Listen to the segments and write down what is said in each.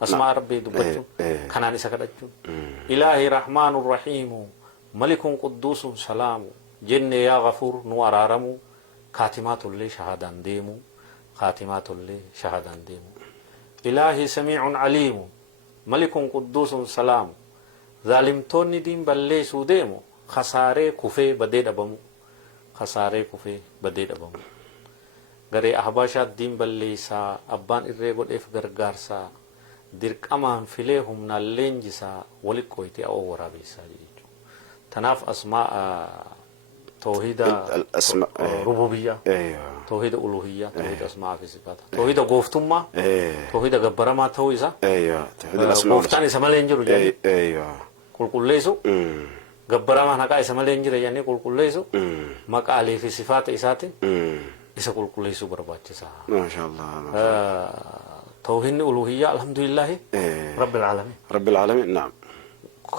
asmaa rabbii dubbachuu kanaan isa kadhachuun ilaahi rahmaanur rahiimu malikun qudduusun salaamu jenne yaa ghafuur nu araaramu kaatimaatullee shahadaan deemu kaatimaatullee shahadaan deemu ilaahi samiicun aliimu malikun qudduusun salaamu zaalimtoonni diin balleessuu deemu khasaaree kufee badee dhabamu khasaaree kufee badee dhabamu garee ahbaashaat diin balleessaa abbaan irree godheef gargaarsaa dirqamaan filee humnaan leenjisaa walit qoytee awoo waraabeessaa jechuudha. Tanaaf asmaa tawhiida rububiyyaa, tawhiida uluhiyyaa, tawhiida asmaa fi sifaata, tawhiida gooftummaa, tawhiida gabbaramaa ta'uu isaa, gooftaan isa malee hin jiru jennee qulqulleessu, gabbaramaan haqaa isa malee hin jire jennee qulqulleessu, maqaalee fi sifaata isaatiin isa qulqulleessuu barbaachisaa. Maashaallah. توحيد الألوهية الحمد لله رب العالمين. رب العالمين نعم.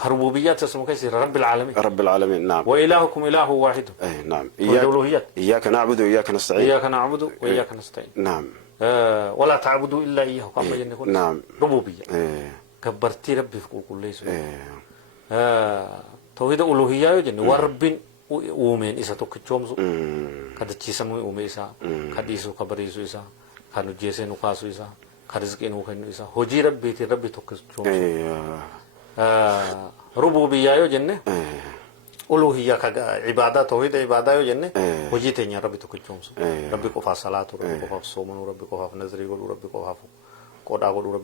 ربوبية اسمه كيسير رب العالمين. رب العالمين نعم. وإلهكم إله واحد. أي نعم. إياك نعبد وإياك نستعين. إياك نعبد وإياك نستعين. نعم. ولا تعبدوا إلا إياه كما يقول. نعم. ربوبية. كبرتي ربي في كل ليس. توحيد الألوهية يجن ورب ومن إسا توكتشومسو. كذا تجسمه وميسا. كديسو كبريسو إسا. كانوا جيسنو كاسو إسا. خرزق إنه كانوا إسا هجي ربي تربي توكتشومسو. ربوبية يو جنة ألوهية كعبادة توحيد عبادة يو جنة هجي تاني ربي توكتشومسو. ربي كوفا صلاة ربي كوفا صوم ربي كوفا نذري ربي كوفا قد أقول ربي